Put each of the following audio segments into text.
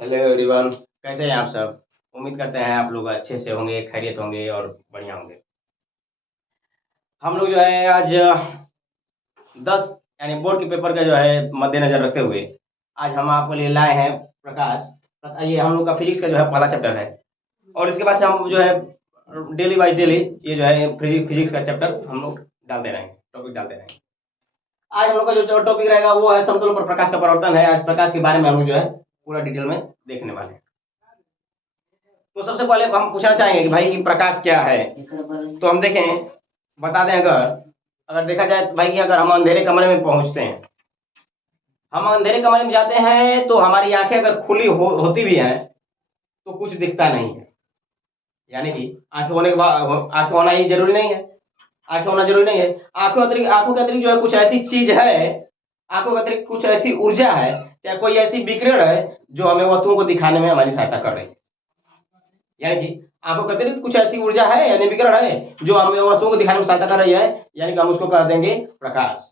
Hello everyone, कैसे हैं आप सब। उम्मीद करते हैं आप लोग अच्छे से होंगे, खैरियत होंगे और बढ़िया होंगे। हम लोग जो है आज 10 यानी बोर्ड के पेपर का जो है मद्देनजर रखते हुए आज हम आपके लिए लाए हैं प्रकाश। ये हम लोग का फिजिक्स का जो है पहला चैप्टर है और इसके बाद से हम जो है डेली बाई डेली ये जो है फिजिक्स का चैप्टर हम लोग डालते रहेंगे, टॉपिक डालते रहेंगे। आज हम लोग का जो टॉपिक रहेगा वो है समतलों पर प्रकाश का परावर्तन है। आज प्रकाश के बारे में हम लोग जो है पूरा डिटेल में देखने वाले हैं। तो सबसे पहले हम पूछना चाहेंगे कि भाई प्रकाश क्या है। तो हम देखें, बता दें, अगर अगर देखा जाए तो भाई कि अगर हम अंधेरे कमरे में पहुंचते हैं, हम अंधेरे कमरे में जाते हैं तो हमारी आंखें अगर खुली होती भी हैं तो कुछ दिखता नहीं है। यानी कि आंखें होने के बाद आंखें होना ही जरूरी नहीं है, आंखें होना जरूरी नहीं है। आंखों के अतिरिक्त जो है कुछ ऐसी चीज है, आंखों के अतिरिक्त कुछ ऐसी ऊर्जा है, चाहे कोई ऐसी विकिरण है जो हमें वस्तुओं को दिखाने में हमारी सहायता कर रही है। यानी कि आंखों के अतिरिक्त कुछ ऐसी ऊर्जा है यानी विकिरण है जो हमें वस्तुओं को दिखाने में सहायता कर रही है, यानी कि हम उसको कह देंगे प्रकाश।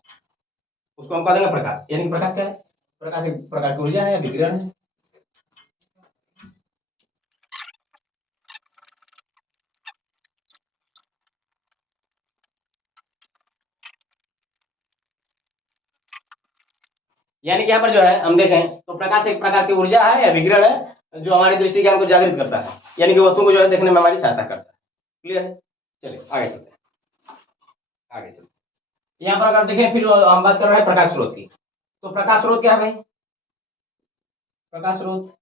उसको हम कह देंगे प्रकाश। यानी कि प्रकाश क्या है? प्रकाश एक प्रकार की ऊर्जा है या विकिरण है। यानी कि यहाँ पर जो है हम देखें तो प्रकाश एक प्रकार की ऊर्जा है या विकिरण है जो हमारी दृष्टि ज्ञान को जागृत करता है, यानी कि वस्तु को जो है देखने में हमारी सहायता करता है। क्लियर है? चलिए आगे चलते हैं, आगे चलते हैं। यहाँ पर अगर देखें फिर हम बात कर रहे हैं प्रकाश स्रोत की। तो प्रकाश स्रोत क्या है भाई? प्रकाश स्रोत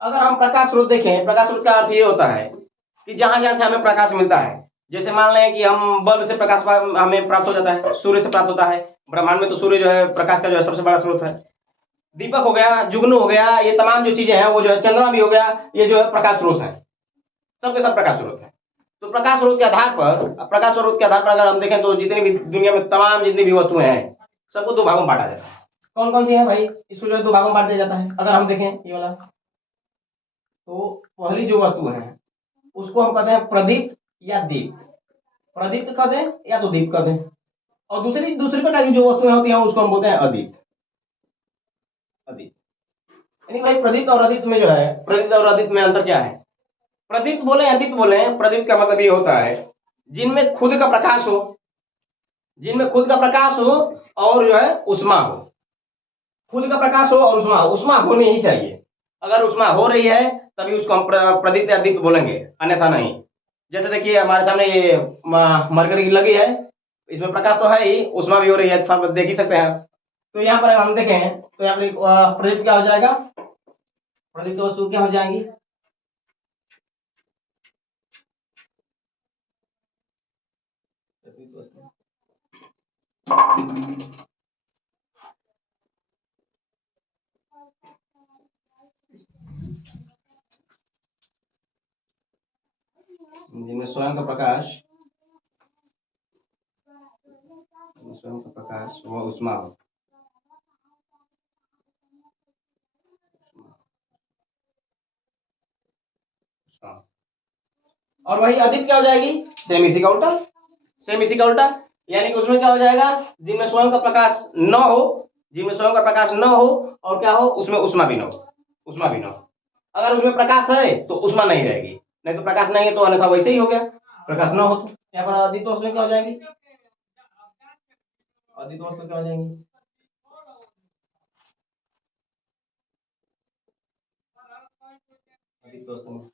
अगर हम प्रकाश स्रोत देखें, प्रकाश स्रोत का अर्थ ये होता है कि जहां जहां से हमें प्रकाश मिलता है। जैसे मान लें कि हम बल्ब से प्रकाश हमें प्राप्त हो जाता है, सूर्य से प्राप्त होता है। ब्रह्मांड में तो सूर्य जो है प्रकाश का जो है सबसे बड़ा स्रोत है। दीपक हो गया, जुगनू हो गया, ये तमाम जो चीजें हैं वो जो है, चंद्रमा भी हो गया, ये जो है प्रकाश स्रोत है। सबके सब प्रकाश स्रोत है। तो प्रकाश स्रोत के आधार पर अगर हम देखें तो जितनी भी दुनिया में तमाम जितनी भी वस्तुएं हैं सबको दो भागों में बांटा जाता है। कौन कौन सी है भाई? इसको जो है दो भागों में बांट दिया जाता है। अगर हम देखें ये वाला, तो पहली जो वस्तु है उसको हम कहते हैं प्रदीप्त या दीप्त। प्रदीप्त कर दें या तो दीप कर दें। और दूसरी दूसरी प्रकार की जो वस्तुएं होती हैं उसको हम बोलते हैं अदीप्त। अदीप्त यानी भाई प्रदीप्त और अदीप्त में जो है, प्रदीप्त और अदीप्त में अंतर क्या है? प्रदीप्त बोले अदीप्त बोले, प्रदीप्त का मतलब ये होता है जिनमें खुद का प्रकाश हो, जिनमें खुद का प्रकाश हो और जो है उष्मा हो। खुद का प्रकाश हो और उष्मा, उष्मा होनी ही चाहिए। अगर उष्मा हो रही है तभी उसको हम प्रदीप्त या दीप्त बोलेंगे, अन्यथा नहीं। जैसे देखिए हमारे सामने ये मरकरी लगी है, इसमें प्रकाश तो है ही, उष्मा भी हो रही है, तो आप देख ही सकते हैं। तो यहाँ पर हम देखें तो यहाँ पर प्रदीप्त क्या हो जाएगा? प्रदीप्त वस्तु क्या हो जाएंगी? प्रदीप्त वस्तु जिनमें स्वयं का प्रकाश, स्वयं का प्रकाश व उष्मा हो। हाँ। और वही अधिक क्या हो जाएगी? सेम इसी का उल्टा, सेम इसी का उल्टा। यानी कि उसमें क्या हो जाएगा? जिनमें स्वयं का प्रकाश न हो, जिनमें स्वयं का प्रकाश न हो और क्या हो, उसमें उष्मा भी न हो, उष्मा भी न हो। अगर उसमें प्रकाश है तो उष्मा नहीं रहेगी, नहीं तो प्रकाश नहीं है तो अन्यथा वैसे ही हो गया, प्रकाश न हो। तो यहाँ पर अधिक वस्तु क्या हो जाएगी? अधिक वस्तु क्या हो जाएंगी? अधिक वस्तु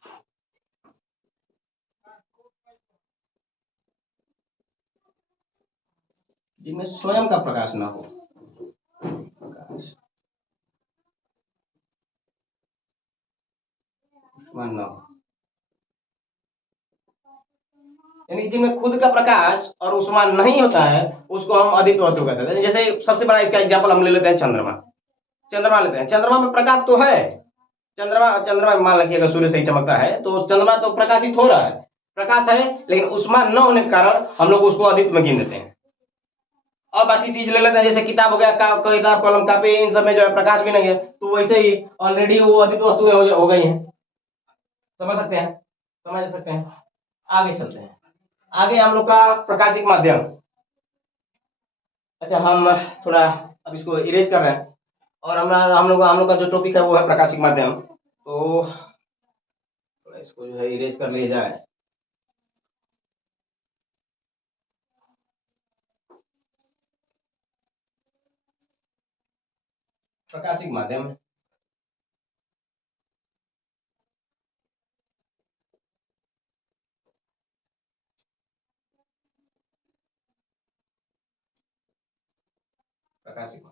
जिनमें स्वयं का प्रकाश न हो, प्रकाश न हो, यानी जिनमें खुद का प्रकाश और उष्मा नहीं होता है उसको हम अधिक वस्तु कहते हैं। जैसे सबसे बड़ा इसका एग्जाम्पल हम ले लेते हैं चंद्रमा। चंद्रमा लेते हैं, चंद्रमा में प्रकाश तो है, चंद्रमा चंद्रमा में मान रखिए अगर सूर्य सही चमकता है तो चंद्रमा तो प्रकाशित हो रहा है, प्रकाश है, लेकिन उष्मा न होने के कारण हम लोग उसको अधिक में गिन देते हैं। और बाकी चीज ले लेते हैं, जैसे किताब हो गया, किताब कलम कापी, इन सब में जो है प्रकाश भी नहीं है तो वैसे ही ऑलरेडी वो अधिक वस्तुएं हो गई हैं। समझ सकते हैं, समझ सकते हैं। आगे चलते हैं, आगे हम लोग का प्रकाशिक माध्यम। अच्छा हम थोड़ा अब इसको इरेज कर रहे हैं। और हम लोग का जो टॉपिक है वो है प्रकाशिक माध्यम। तो थोड़ा इसको जो है इरेज कर लिया जाए। प्रकाशिक माध्यम, प्रकाशिक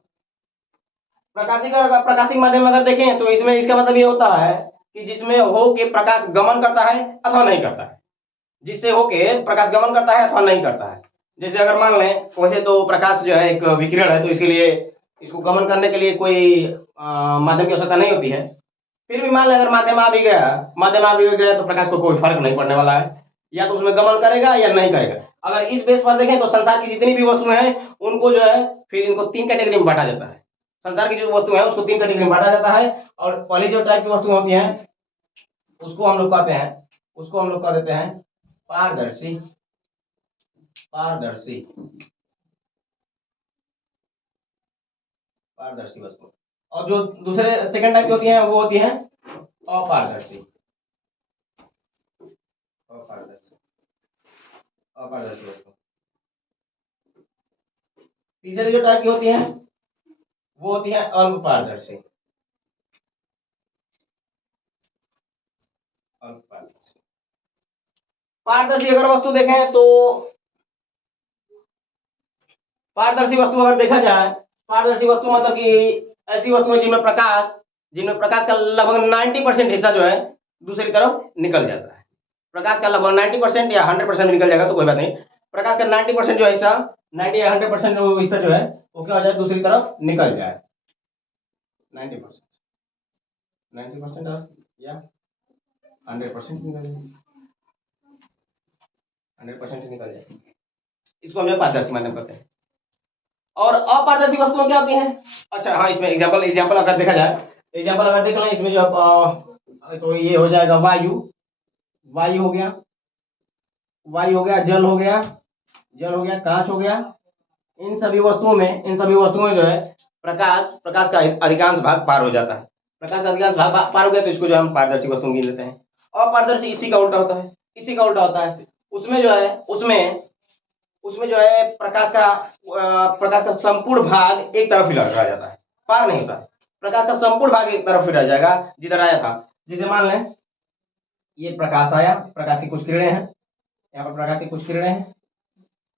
प्रकाशिक माध्यम अगर देखें तो इसमें इसका मतलब ये होता है कि जिसमें हो के प्रकाश गमन करता है अथवा नहीं करता है, जिससे हो के प्रकाश गमन करता है अथवा नहीं करता है। जैसे अगर मान लें, वैसे तो प्रकाश जो है एक विकिरण है, तो इसके लिए इसको गमन करने के लिए कोई माध्यम की आवश्यकता नहीं होती है। फिर भी मान लें अगर माध्यम आ भी गया तो प्रकाश को कोई फर्क नहीं पड़ने वाला है, या तो उसमें गमन करेगा या नहीं करेगा। अगर इस बेस पर देखें तो संसार की जितनी भी वस्तुएं हैं उनको जो है फिर इनको 3 कैटेगरी में बांटा जाता है। संसार की जो वस्तु है उसको 3 कैटेगरी में बांटा जाता है। और पहली जो टाइप की वस्तुएं होती हैं उसको हम लोग कहते हैं, उसको हम लोग कह देते हैं पारदर्शी। पारदर्शी पारदर्शी वस्तु। और जो दूसरे सेकंड टाइप की होती हैं वो होती हैं अपारदर्शी। अपारदर्शी अपारदर्शी वस्तु। तीसरी जो टाइप की होती हैं वो होती है अल्प पारदर्शी। अल्प पारदर्शी। पारदर्शी अगर वस्तु देखें तो पारदर्शी वस्तु अगर देखा जाए, पारदर्शी वस्तु मतलब कि ऐसी वस्तुएं जिनमें प्रकाश का लगभग 90% हिस्सा जो है दूसरी तरफ निकल जाता है। प्रकाश का लगभग 90% या 100% निकल जाएगा तो कोई बात नहीं। प्रकाश का 90% जो हिस्सा, 90 या 100% जो हिस्सा जो है वो क्या हो जाए, दूसरी तरफ निकल जाए। 90% 90% या 100% निकल जाए, 100% निकल जाए। इसको हम पारदर्शी माध्यम कहते हैं। और अपारदर्शी वस्तुएं क्या होती हैं? अच्छा हाँ, इसमें एग्जाम्पल अगर देखा जाए, एग्जाम्पल अगर देख लें इसमें जो तो ये हो जाएगा वायु। वायु हो गया, वायु हो गया, जल हो गया, जल हो गया, कांच हो गया। इन सभी वस्तुओं में जो है प्रकाश का अधिकांश भाग पार हो जाता है। प्रकाश का अधिकांश भाग पार हो गया तो इसको जो हम पारदर्शी वस्तु गिन लेते हैं। अपारदर्शी इसी का उल्टा होता है, इसी का उल्टा होता है। उसमें जो है उसमें जो है प्रकाश का संपूर्ण भाग एक तरफ ही रह जाता है, पार नहीं होता है। प्रकाश का संपूर्ण भाग एक तरफ ही रह जाएगा जिधर आया था। जैसे मान लें ये प्रकाश आया, प्रकाश की कुछ किरणें हैं, यहाँ पर प्रकाश की कुछ किरणें हैं,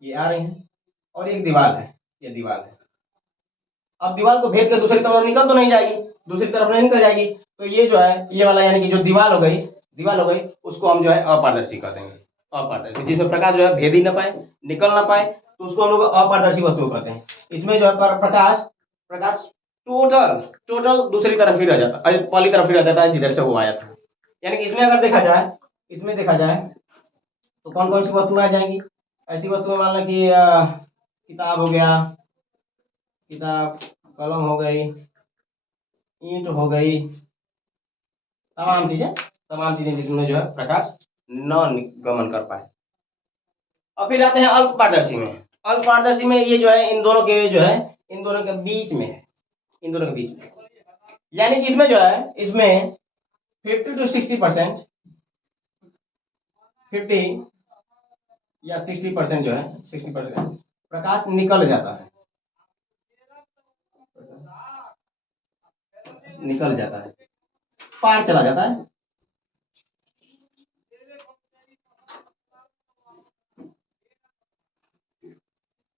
ये आ रही हैं, और एक दीवार है, ये दीवार है। अब दीवार को भेद कर दूसरी तरफ निकल तो नहीं जाएगी, दूसरी तरफ नहीं निकल जाएगी, तो ये जो है ये वाला यानी कि जो दीवार हो गई उसको हम जो है अपारदर्शी कर देंगे। अपारदर्शी जिसमें प्रकाश जो है भेद ही ना पाए, निकल ना पाए, तो उसको हम लोग अपारदर्शी वस्तु कहते हैं। इसमें जो है प्रकाश प्रकाश टोटल दूसरी तरफ ही रह जाता है, पहली तरफ ही रह जाता है जिधर से वो आया था। यानी कि इसमें देखा जाए तो कौन कौन सी वस्तुएं आ जाएंगी? ऐसी वस्तुएं मान लो कि किताब हो गया, किताब, कलम हो गई, ईंट हो गई, तमाम चीजें जिसमें जो है प्रकाश न गमन कर पाए। और फिर आते हैं अल्प पारदर्शी में। अल्प पारदर्शी में ये जो है इन दोनों के बीच में है, इन दोनों के बीच में, यानी कि इसमें जो है इसमें 50 to 60%, 50 या 60% जो है 60% प्रकाश निकल जाता है, पार चला जाता है।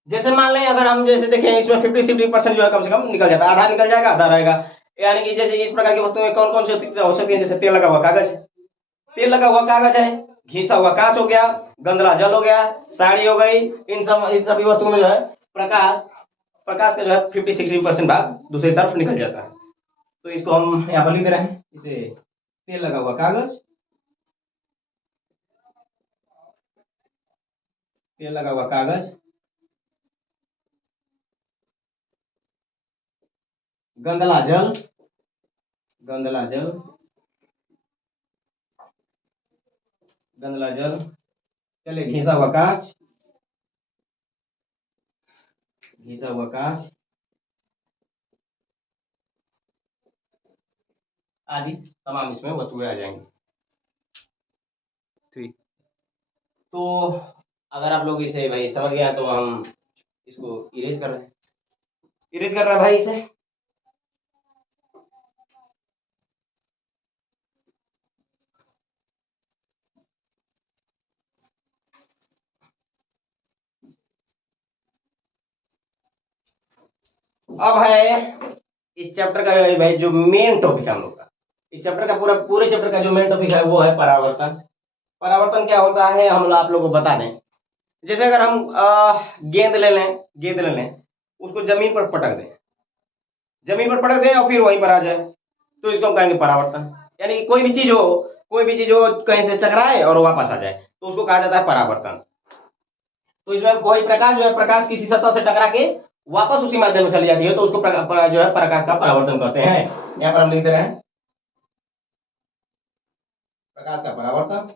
जैसे मान लें अगर हम जैसे देखें इसमें 50-60% जो है कम से कम निकल जाता है, आधा निकल जाएगा आधा रहेगा। यानी कि जैसे इस प्रकार की वस्तुएं में कौन कौन सी हो सकती है? जैसे तेल लगा हुआ कागज है, तेल लगा हुआ कागज है, घिसा हुआ कांच हो गया, गंदला जल हो गया, साड़ी हो गई। इन सभी वस्तुओं में जो है प्रकाश प्रकाश का जो है 50-60% भाग दूसरी तरफ निकल जाता है। तो इसको हम यहाँ पर लिख दे रहे हैं, इसे तेल लगा हुआ कागज, तेल लगा हुआ कागज, गंदला जल, गंदला जल, गंदला जल, चलिए घिसा हुआ कांच, घिसा हुआ कांच, आदि तमाम इसमें वस्तुएं आ जाएंगी। ठीक। तो अगर आप लोग इसे भाई समझ गया तो हम इसको इरेज कर रहे हैं, इरेज कर रहे हैं भाई इसे। अब है इस चैप्टर का भाई जो मेन टॉपिक है हम लोग का, इस चैप्टर का पूरे चैप्टर का जो मेन टॉपिक है वो है परावर्तन। परावर्तन क्या होता है हम लोग आप लोगों को बता दें। जैसे अगर हम गेंद ले लें, गेंद ले लें, उसको जमीन पर पटक दें, जमीन पर पटक दें और फिर वहीं पर आ जाए, तो इसको हम कहेंगे परावर्तन। यानी कि कोई भी चीज हो, कोई भी चीज हो कहीं से टकराए और वापस आ जाए, तो उसको कहा जाता है परावर्तन। तो इसमें कोई प्रकाश जो है, प्रकाश किसी सतह से टकरा के वापस उसी माध्यम में चली जाती है, तो उसको जो है प्रकाश का परावर्तन कहते हैं। यहाँ पर हम लिख दे रहे हैं प्रकाश का परावर्तन।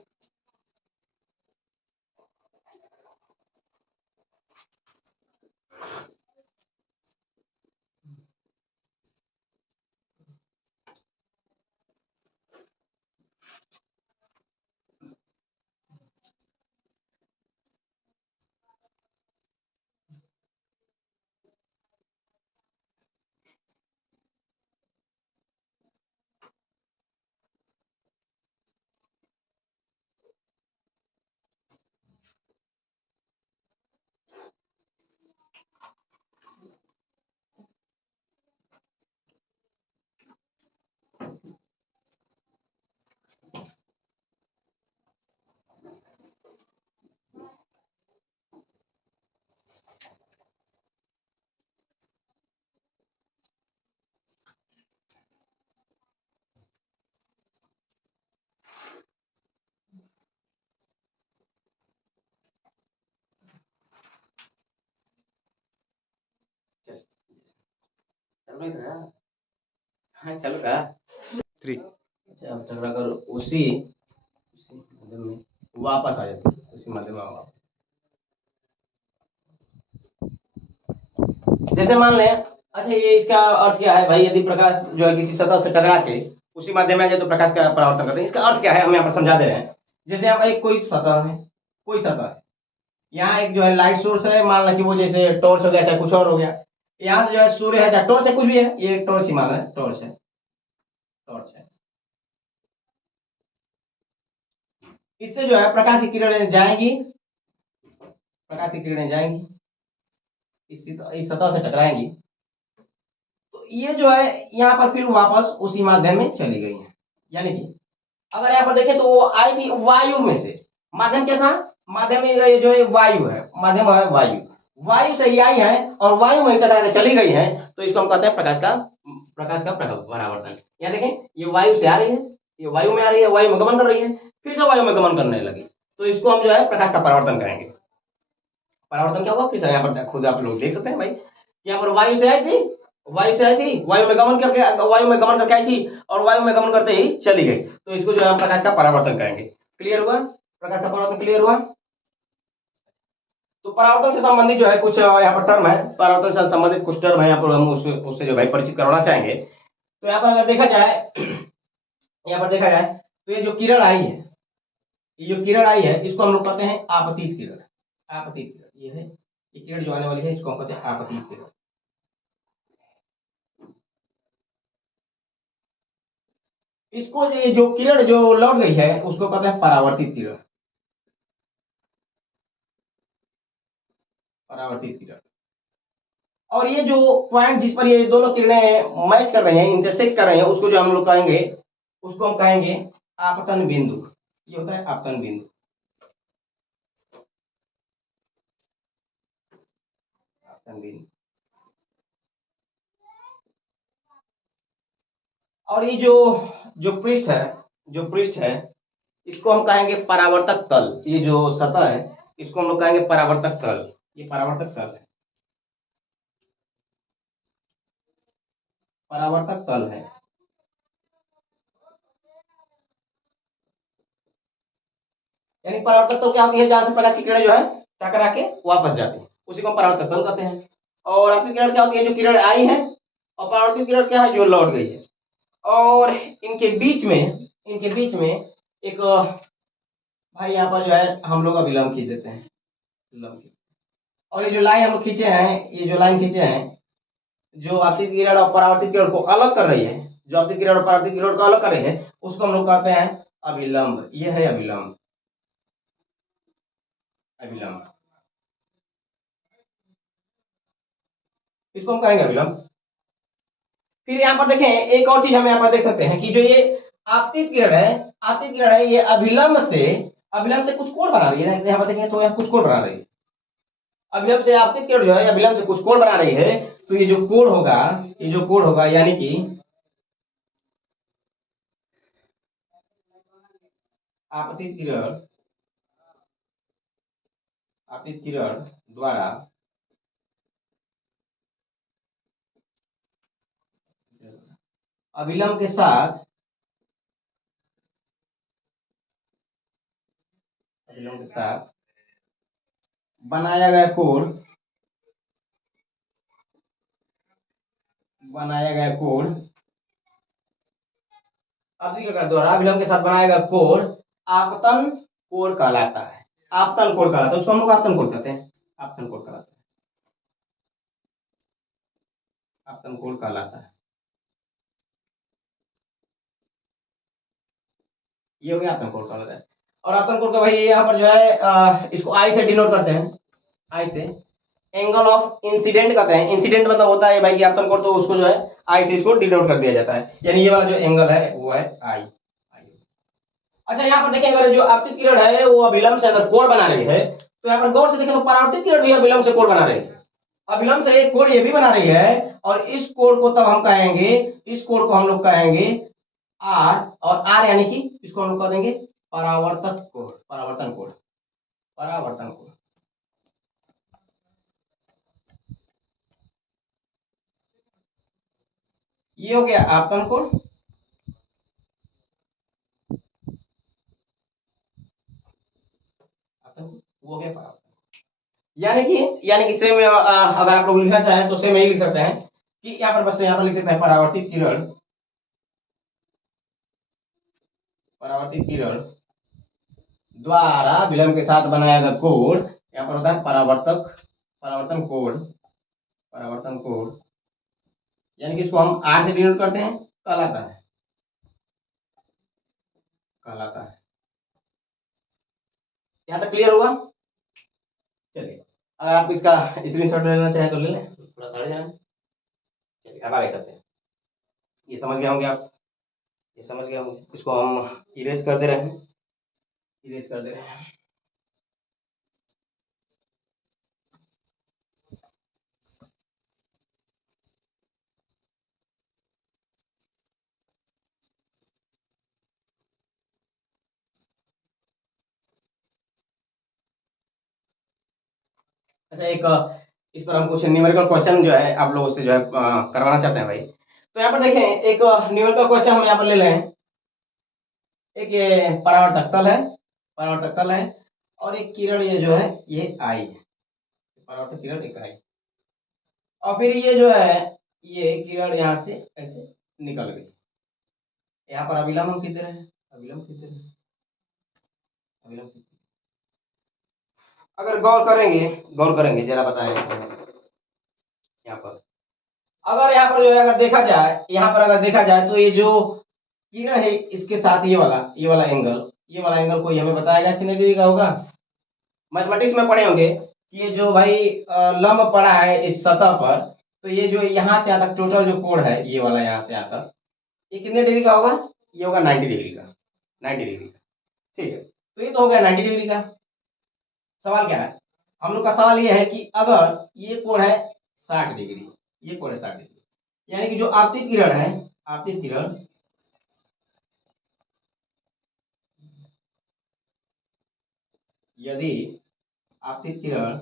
हाँ चलो का 3। अच्छा, अब टकरा कर उसी उसी माध्यम में वापस आ जाती है, उसी माध्यम में वापस। जैसे मान लें, अच्छा ये इसका अर्थ क्या है भाई, यदि प्रकाश जो है किसी सतह से टकरा के उसी माध्यम में आ जाए तो प्रकाश का परावर्तन करते हैं। इसका अर्थ क्या है हम यहाँ पर समझा दे रहे हैं। जैसे यहाँ पर एक कोई सतह है, कोई सतह है, यहाँ एक जो है लाइट सोर्स है, मान लो कि वो जैसे टॉर्च हो गया चाहे कुछ और हो गया, यहाँ से जो है सूर्य है चाहे टॉर्च है, कुछ भी है, ये टॉर्च ही मान लें, टॉर्च है, टॉर्च है। इससे जो है प्रकाश की किरणें जाएंगी, प्रकाश की किरणें जाएंगी, इस सतह से टकराएंगी, तो ये जो है यहाँ पर फिर वापस उसी माध्यम में चली गई है। यानी कि अगर यहाँ पर देखें तो वो आई थी वायु में से, माध्यम क्या था, माध्यम में ये जो है वायु है, माध्यम है वायु, वायु से ही आई है और वायु में टकरा के चली गई है, तो इसको हम कहते हैं प्रकाश का परावर्तन। यहाँ देखें ये वायु से आ रही है, ये वायु में आ रही है, वायु में गमन कर रही है, फिर से वायु में गमन करने लगी, तो इसको हम जो है प्रकाश का परावर्तन करेंगे। परावर्तन क्या होगा फिर से यहाँ पर खुद आप लोग देख सकते हैं भाई, यहाँ पर वायु से आई थी, वायु से आई थी, वायु में गमन करके, वायु में गमन करके आई थी और वायु में गमन करते ही चली गई, तो इसको जो है हम प्रकाश का परावर्तन करेंगे। क्लियर हुआ, प्रकाश का परावर्तन क्लियर हुआ। तो परावर्तन से संबंधित जो है कुछ यहाँ पर टर्म है, परावर्तन से संबंधित कुछ टर्म है यहाँ पर, हम उससे जो भाई परिचित करवाना चाहेंगे। तो यहाँ पर अगर देखा जाए, यहाँ पर देखा जाए तो ये जो किरण आई है, ये जो किरण आई है इसको हम लोग कहते हैं आपतित किरण। आपतित किरण ये है, ये किरण जो आने वाली है इसको हम कहते हैं आपतित किरण। इसको जो किरण जो लौट गई है उसको कहते हैं परावर्तित किरण, परावर्तित किरण। और ये जो पॉइंट जिस पर ये दोनों किरणें मैच कर रही हैं, इंटरसेक्ट कर रही हैं, उसको जो हम लोग कहेंगे, उसको हम कहेंगे आपतन बिंदु। ये होता है आपतन बिंदु, आपतन बिंदु। और ये जो जो पृष्ठ है, जो पृष्ठ है इसको हम कहेंगे परावर्तक तल। ये जो सतह है इसको हम लोग कहेंगे परावर्तक तल, ये परावर्तक तल है, परावर्तक तल है। यानी परावर्तक तल क्या होती है, जहां से प्रकाश की किरण जो है टकरा के वापस जाती है, उसी को हम परावर्तक तल कहते हैं। और आपकी किरण क्या होती है, जो किरण आई है, और परावर्तित किरण क्या है, जो लौट गई है। और इनके बीच में एक भाई यहाँ पर जो है हम लोग अभिलंब खींच देते हैं, विलंब खींच। और ये जो लाइन हम लोग खींचे हैं, ये जो लाइन खींचे हैं, जो आपतित किरण और परावर्तित किरण को अलग कर रही है, जो आपतित किरण और परावर्तित किरण को अलग कर रही है, उसको हम लोग कहते हैं अभिलंब। ये है अभिलंब, अभिलंब, इसको हम कहेंगे अभिलंब। फिर यहाँ पर देखें, एक और चीज हम यहाँ पर देख सकते हैं कि जो ये आपतित किरण है, ये अभिलंब से कुछ कोण बना रही है। यहाँ पर देखें तो यहाँ कुछ कोण बना रही है। अभिलंब से आपतित किरण जो है अभिलंब से कुछ कोण बना रही है, तो ये जो कोण होगा यानी कि आपतित किरण द्वारा अभिलंब के साथ बनाया गया कोण द्वारा अभिलंब के साथ बनाया गया कोण आपतन कोण कहलाता है। उसको हम लोग आपतन कोण कहते हैं। आपतन कोण कहलाता है। ये हो गया आपतन कोण कहलाता है। और आपतन कोण का भाई यहाँ पर जो है इसको आई से डिनोट करते हैं, आई से। एंगल ऑफ इंसिडेंट कहते हैं। इंसिडेंट मतलब होता है भाई कि आपतन कोण, तो उसको जो है आई से इसको डिनोट कर दिया जाता है, यानी ये वाला जो एंगल है वो है आई। अच्छा, यहाँ पर देखें, अगर जो आपतित किरण है वो अभिलंब से अगर कोण बना रही है, तो यहाँ पर गौर से देखें तो परावर्तित किरण भी अभिलंब से कोण बना रही है। अभिलंब से एक कोण ये भी बना रही है, और इस कोण को तब हम कहेंगे, इस कोण को हम लोग कहेंगे आर, और आर यानी कि इसको हम लोग कह देंगे परावर्तन कोण। ये हो गया आपतन कोण। वो हो गया परावर्तन। यानी कि सेम, अगर आप लोग लिखना चाहें तो सेम यही लिख सकते हैं कि यहाँ पर बस यहाँ पर लिख सकते हैं परावर्तित किरण द्वारा विलंब के साथ बनाया गया कोण, यहाँ पर होता है परावर्तन कोण, यानी कि इसको हम आर से डिनोट करते हैं, कहलाता है। यहाँ तक क्लियर हुआ? चलिए, अगर आप इसका स्क्रीनशॉट लेना चाहें तो ले लें, थोड़ा सा जाए। चलिए, अब आगे चलते हैं। ये समझ गए होंगे आप, इसको हम इरेज कर दे रहे हैं। अच्छा, इस पर हम कुछ न्यूमेरिकल क्वेश्चन जो है आप लोगों से जो है करवाना चाहते हैं भाई। तो यहाँ पर देखें, एक न्यूमेरिकल क्वेश्चन हम यहाँ पर ले रहे हैं। एक ये परावर्तक तल है, और एक किरण ये जो है ये आई है, परावर्तक किरण एक आई। और फिर ये जो है ये किरण यहाँ से ऐसे निकल गई। यहाँ पर अभिलंब हम खींच रहे हैं, अगर गौर करेंगे जरा बताएं। यहाँ पर अगर जो है अगर देखा जाए तो ये जो किरण है इसके साथ ये वाला एंगल कोई हमें बताएगा कितने डिग्री का होगा? मैथमेटिक्स में पढ़े होंगे कि ये जो भाई लंब पड़ा है इस सतह पर, तो ये जो यहाँ से यहाँ तक टोटल जो कोण है ये वाला यहाँ से यहाँ तक, ये कितने डिग्री का होगा? ये होगा 90 डिग्री का। ठीक है, तो ये तो हो गया 90 डिग्री का। सवाल क्या है? हम लोग का सवाल ये है कि अगर ये कोण है 60 डिग्री, यानी कि जो आपतित किरण यदि आपतित किरण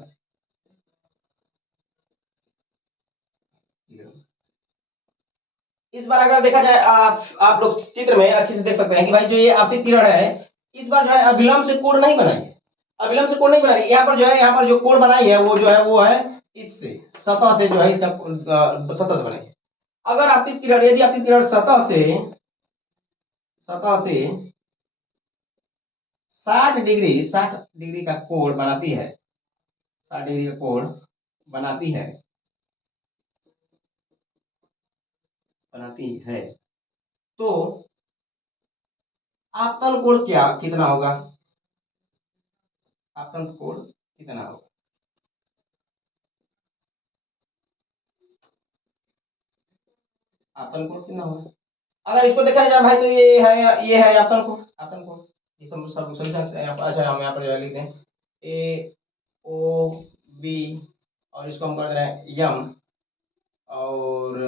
इस बार अगर देखा जाए, आप लोग चित्र में अच्छे से देख सकते हैं कि भाई जो ये आपतित किरण है इस बार जो है अभिलंब से कोण नहीं बनाई है। यहाँ पर जो कोण बनाई है वो है इससे, सतह से जो है इसका सतह से बनाई है। यदि आपतित किरण सतह से सतह से 60 डिग्री का कोण बनाती है, 60 डिग्री का कोण बनाती है, तो आपतन कोण क्या कितना होगा? आपतन कोण कितना होगा? आपतन कोण कितना होगा? अगर इसको देखा जाए भाई तो ये है आपतन कोण, आपतन कोण ये सब समझ सकते हैं। अच्छा हम यहाँ पर जो है लिखते हैं ए ओ बी, और इसको हम कर दे रहे हैं यम, और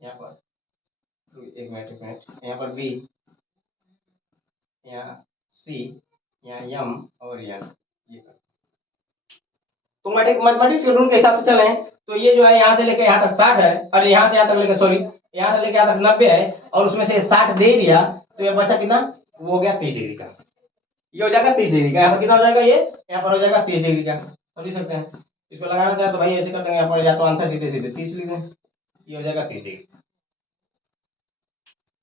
यहाँ पर एक मिनट यहाँ पर बी, यहाँ सी, यहाँ यम और यहाँ ये। तो मैथमेटिक्स के रूल के हिसाब से चले तो ये जो है यहाँ से लेके यहाँ तक 60 है, और यहाँ से यहाँ तक लेके सॉरी यहाँ से लेके यहाँ तक 90 है, और उसमें से 60 दे दिया तो ये बचा कितना? वो हो गया 30 डिग्री का। ये हो जाएगा 30 डिग्री का। यहाँ पर कितना हो जाएगा? ये यहाँ पर हो जाएगा 30 डिग्री का। समझ सकते हैं? इसको लगाना चाहे तो भाई ऐसे कर देंगे, यहाँ पर या तो आंसर सीधे सीधे 30 लिख दें, ये हो जाएगा 30 डिग्री।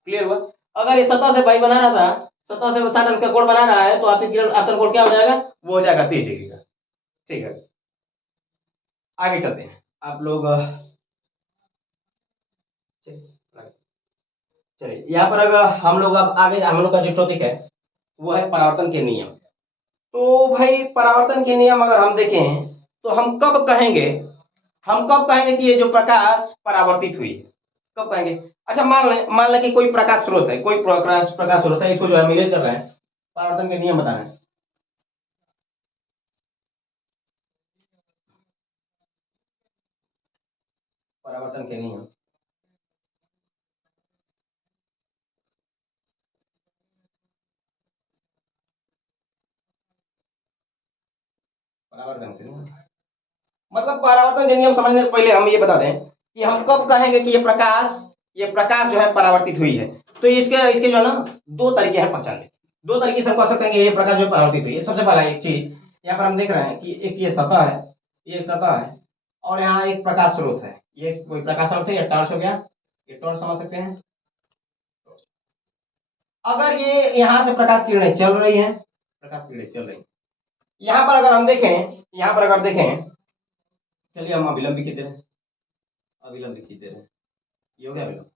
क्लियर हुआ? अगर ये सतह से भाई बना रहा था, सतह से 60 अंश का कोण बना रहा है, तो आपका कोण क्या हो जाएगा? वो हो जाएगा 30 डिग्री का। ठीक है, आगे चलते हैं। आप लोग चलिए यहाँ पर अगर हम लोग अब आगे, हम लोग का जो टॉपिक है वो है परावर्तन के नियम। तो भाई परावर्तन के नियम अगर हम देखें तो हम कब कहेंगे कि ये जो प्रकाश परावर्तित हुई है, कब कहेंगे? अच्छा मान लें कि कोई प्रकाश स्रोत है, कोई प्रकाश स्रोत है, इसको जो है हम इरेज कर रहे हैं, परावर्तन के नियम बता रहे हैं। परावर्तन के नियम, परावर्तन के नियम मतलब परावर्तन के नियम समझने से पहले हम ये बता दें कि हम कब कहेंगे कि ये प्रकाश जो है परावर्तित हुई है। तो इसके इसके जो है ना दो तरीके हैं पहचानने के। दो तरीके से हम कह सकते हैं कि ये प्रकाश जो परावर्तित हुई है। सबसे पहला एक चीज यहाँ पर हम देख रहे हैं कि एक ये सतह है, ये एक सतह है, और यहाँ एक प्रकाश स्रोत है। ये कोई प्रकाश स्रोत है, ये टॉर्च हो गया, ये टॉर्च समझ सकते हैं। अगर ये यहाँ से प्रकाश किरणें चल रही हैं, प्रकाश किरणें चल रही हैं, यहाँ पर अगर हम देखें, यहाँ पर अगर देखें, चलिए हम अभिलंब भी खींच रहे हैं, अभिलंब भी खींच रहे हैं, ये हो गया अभिलंब।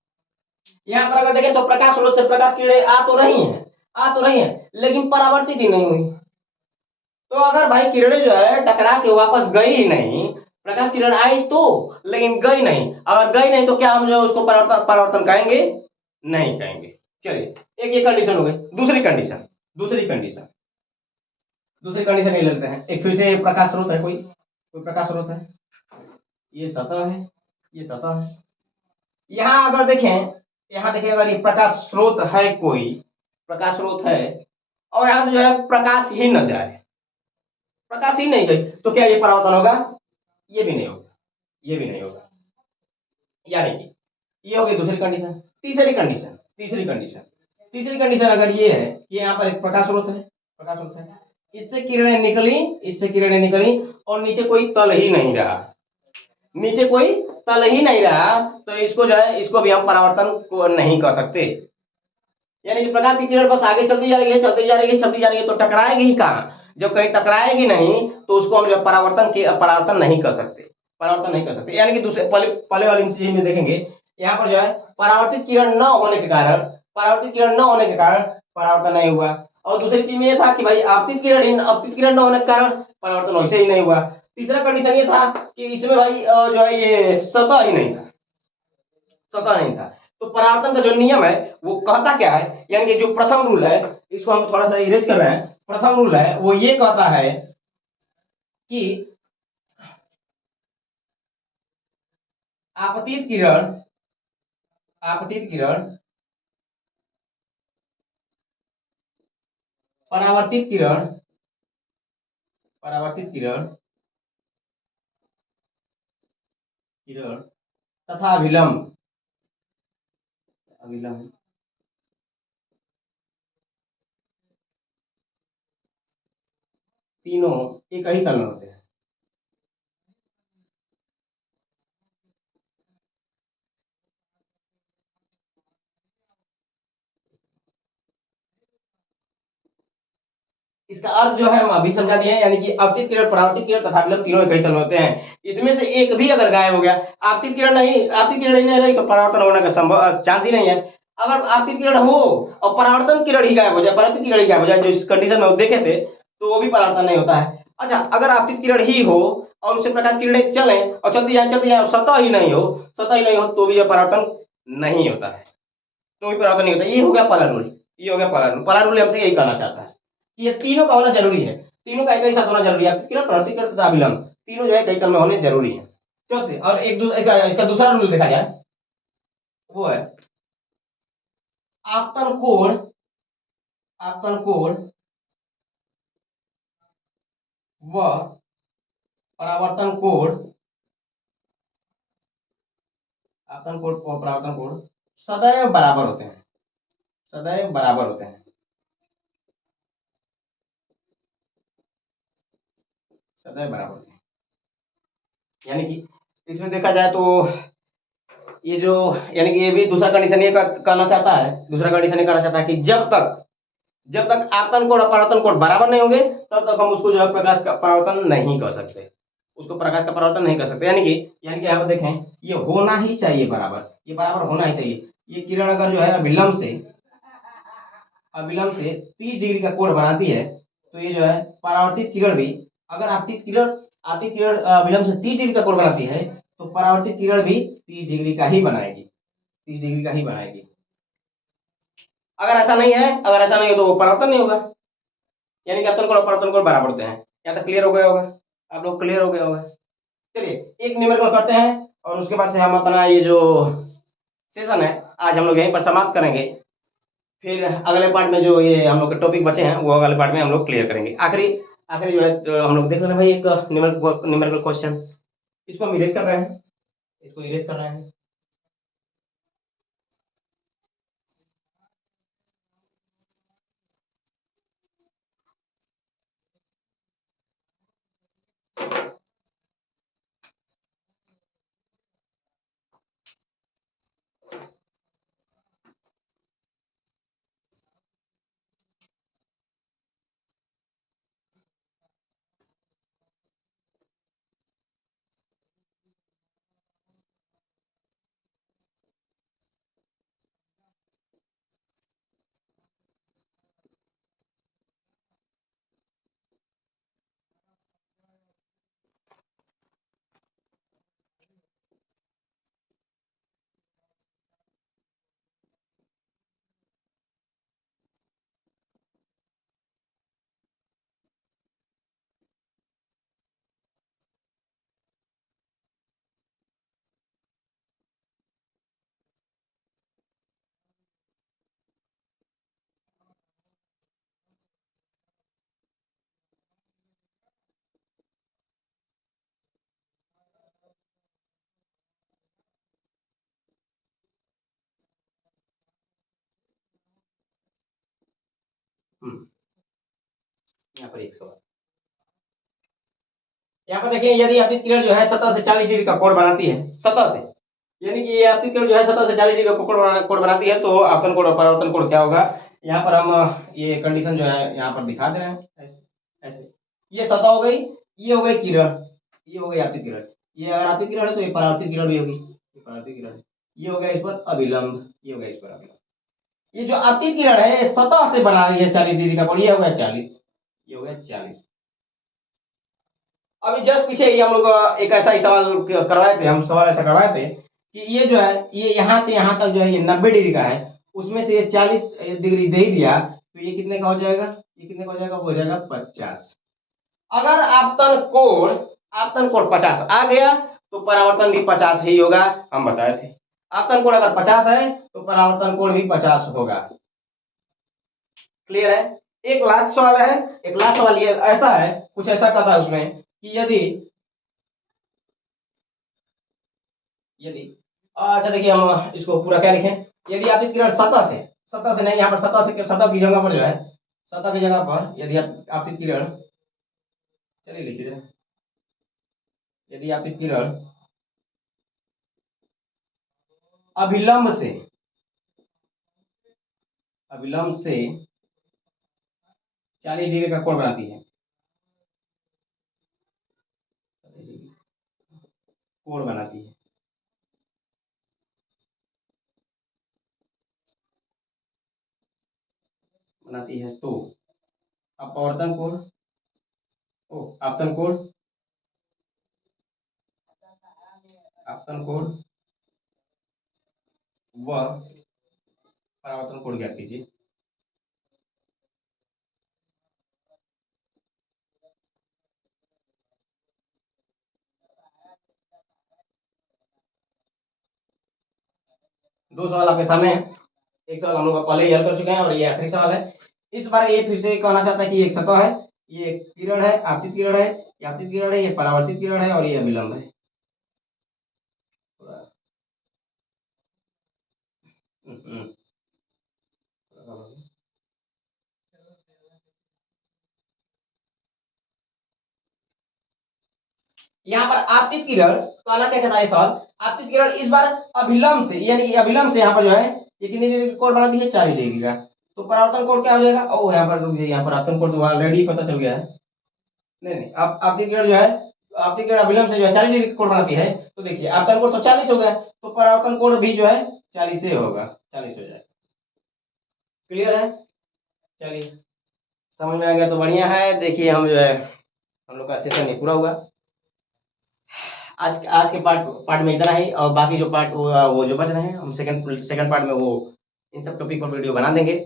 यहाँ पर अगर देखें तो प्रकाश स्रोत से प्रकाश किरणें आ तो रही हैं, लेकिन परावर्तित ही नहीं हुई। तो अगर भाई किरणें जो है टकरा के वापस गई ही नहीं, प्रकाश किरण आई तो, लेकिन गई नहीं, अगर गई नहीं तो क्या हम जो है उसको परावर्तन कहेंगे? नहीं कहेंगे। चलिए एक ये कंडीशन हो गई। दूसरी कंडीशन ये लेते हैं। एक फिर से प्रकाश स्रोत है, कोई प्रकाश स्रोत है, ये सतह है, ये सतह है। यहाँ अगर देखें, यहाँ देखिए अगर ये प्रकाश स्रोत है, कोई प्रकाश स्रोत है, और यहाँ से जो है प्रकाश ही न जाए, प्रकाश ही नहीं गई, तो क्या ये परावर्तन होगा? ये भी नहीं होगा, ये भी नहीं होगा। यानी कि ये हो गई दूसरी कंडीशन। तीसरी कंडीशन अगर ये है कि यहाँ पर एक प्रकाश स्रोत है, इससे किरणें निकली और नीचे कोई तल ही नहीं रहा, तो इसको जो है इसको भी हम परावर्तन को नहीं कर सकते। यानी कि प्रकाश की किरण बस आगे चलती जा रही है, तो टकराएगी ही कहाँ? जब कहीं टकराएगी नहीं तो उसको हम जो परावर्तन नहीं कर सकते। यानी कि दूसरे पहले वाली चीज में देखेंगे, यहाँ पर जो है परावर्तित किरण न होने के कारण परावर्तन नहीं हुआ। और दूसरी चीज में ये था कि भाई आपतित किरण न होने के कारण परावर्तन वैसे ही नहीं हुआ। तीसरा कंडीशन ये था कि इसमें भाई जो है ये सतह नहीं था। तो परावर्तन का जो नियम है वो कहता क्या है, यानी कि जो प्रथम रूल है, इसको हम थोड़ा सा इरेज कर रहे हैं। प्रथम रूल है वो ये कहता है कि आपतित किरण परावर्तित किरण तथा अभिलंब तीनों एक ही तल में होते हैं। इसका अर्थ जो है हम अभी समझा दिए हैं, यानी कि आपतित किरण, परावर्तित किरण तथा विलंब तीनों एक ही तल में होते हैं। इसमें से एक भी अगर गायब हो गया, आपतित किरण ही नहीं रही, तो परावर्तन होने का संभव चांस ही नहीं है। अगर आपतित किरण हो और परावर्तन किरण ही गायब हो जाए, परावर्तित किरण ही गायब हो जाए, जो इस कंडीशन में देखे थे, तो वो भी परावर्तन नहीं होता है। अच्छा, अगर आपतित किरण ही हो और उससे प्रकाश किरणें चले और चलती जाए, सतह ही नहीं हो, तो भी जो परावर्तन नहीं होता है, तो भी परावर्तन नहीं होता। ये हो गया पहला रूल, ये हो गया पहला रूल। पहला रूल हमसे यही कहना चाहता है कि ये तीनों का होना जरूरी है, तीनों का एक ही साथ होना जरूरी है। किरण, प्रतिकिरण तथा अभिलंब तीनों जो है कई तल में होने जरूरी है। चौथे और एक दूसरा इसका दूसरा रूल देखा जाए, वो है आपतन कोण, आपतन कोण व परावर्तन कोण, आपतन कोण व परावर्तन कोण सदैव बराबर होते हैं, सदैव बराबर होते हैं, सदैव बराबर होते हैं। यानी कि इसमें देखा जाए तो ये जो, यानी कि ये भी दूसरा कंडीशन ये कहना चाहता है, दूसरा कंडीशन ये कहना चाहता है कि जब तक आपतन कोण और परावर्तन कोण बराबर नहीं होंगे, तब तक हम उसको जो है प्रकाश का परावर्तन नहीं कर सकते, उसको प्रकाश का परावर्तन नहीं कर सकते। यानी कि यहाँ पर देखें, ये होना ही चाहिए बराबर, ये बराबर होना ही चाहिए। ये किरण अगर जो है अविलंब से 30 डिग्री का कोण बनाती है, तो ये जो है परावर्तित किरण भी, अगर आपतित किरण अविलंब से 30 डिग्री का कोण बनाती है, तो परावर्तित किरण भी 30 डिग्री का ही बनाएगी, 30 डिग्री का ही बनाएगी। अगर ऐसा नहीं है, अगर ऐसा नहीं है तो वो परावर्तन नहीं होगा। यानी कि आपतन कोण और परावर्तन कोण बराबर होते हैं। यहाँ तक क्लियर हो गया होगा, आप लोग क्लियर हो गया होगा। चलिए एक न्यूमेरिकल करते हैं और उसके बाद से हम अपना ये जो सेशन है आज हम लोग यहीं पर समाप्त करेंगे। फिर अगले पार्ट में जो ये हम लोग के टॉपिक बचे हैं वो अगले पार्ट में हम लोग क्लियर करेंगे। आखिरी आखिरी जो है तो हम लोग देख लेना भाई, एक न्यूमेरिकल क्वेश्चन, इसको हम इरेज कर रहे हैं, इसको इरेज कर रहे हैं। यहाँ पर एक सवाल, यहाँ पर देखिए, यदि आपतित किरण जो है सतह से 40 डिग्री का कोण बनाती है, सतह से, यानी कि ये आपतित किरण जो है सतह से 40 डिग्री का कोण बनाती है, तो आपतन कोण और परावर्तन कोण क्या होगा। यहाँ पर हम ये कंडीशन जो है यहाँ पर दिखा दे रहे हैं, ऐसे ऐसे। ये सतह हो गई, ये हो गई किरण, ये हो गई आपतित किरण। ये अगर आपतित किरण है तो ये परावर्तित किरण भी होगी, ये परावर्तित किरण है। ये हो गया इस पर अभिलंब, ये हो गया इस पर अभिलंब। ये जो आपतित किरण है ये सतह से बना रही है 40 डिग्री का कोण, ये हो गया 40, ये हो गया 40। अभी जस्ट पीछे ही हम लोग एक ऐसा ही सवाल करवाए थे, हम सवाल ऐसा करवाए थे कि ये जो है ये यहाँ से यहाँ तक जो है ये 90 डिग्री का है, उसमें से ये 40 डिग्री दे ही दिया, तो ये कितने का हो जाएगा, ये कितने का हो जाएगा, हो जाएगा 50। अगर आपतन कोण 50 आ गया तो परावर्तन भी 50 ही होगा, हम बताए थे। आपतन कोण अगर 50 है तो परावर्तन कोण भी 50 होगा। क्लियर है। एक लास्ट सवाल है, एक लास्ट सवाल ये ऐसा है, कुछ ऐसा कहता है उसमें कि यदि यदि अच्छा देखिए, हम इसको पूरा क्या लिखें, यदि आपतित किरण सतह से नहीं, यहाँ पर सतह की जगह पर जो है, सतह की जगह पर यदि आप आपतित किरण, चलिए लिखिए, यदि आपतित किरण अभिलंब से अभिलंब से 40 डिग्री का कोण बनाती है, कोण बनाती है। बनाती है तो अपवर्तन कोण, ओ आपतन कोण, आपतन कोण व परावर्तन कोण ज्ञात कीजिए। दो सवाल आपके सामने है। एक सवाल हम लोग पहले ही हल कर चुके हैं और ये आखिरी सवाल है। इस बार ये फिर से कहना चाहता है कि एक सतह है, ये किरण है, आपतित किरण है, ये आपतित किरण है, ये परावर्तित किरण है और ये अभिलंब है। हम्म, यहाँ पर आपतित किरण कहना क्या चाहता है सवाल, आपतित किरण इस बार अभिलंब से, यानी कि अभिलंब से यहाँ पर जो है ये कितनी डिग्री का कोण बनाती है, 40 डिग्री का। तो परावर्तन कोण क्या हो जाएगा, ओ यहाँ पर रुक जाइए, यहाँ पर आपतन कोण तो ऑलरेडी पता चल गया है। नहीं नहीं, अब आपतित किरण जो है, आपतित किरण अभिलंब से जो है 40 डिग्री का कोण बनाती है। तो देखिए आपतन कोण तो 40 हो गया, तो परावर्तन कोण भी जो है 40 से होगा, 40 हो जाएगा। क्लियर है, चलिए समझ में आ गया तो बढ़िया है। देखिए हम जो है हम लोग का सेशन ये पूरा हुआ। आज के पार्ट पार्ट में इतना ही, और बाकी जो पार्ट वो जो बच रहे हैं हम सेकंड पार्ट में वो इन सब टॉपिक पर वीडियो बना देंगे।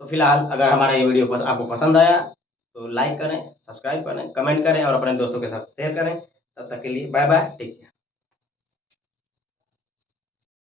तो फिलहाल अगर हमारा ये वीडियो आपको पसंद आया तो लाइक करें, सब्सक्राइब करें, कमेंट करें और अपने दोस्तों के साथ शेयर करें। तब तक के लिए बाय बाय, टेक केयर।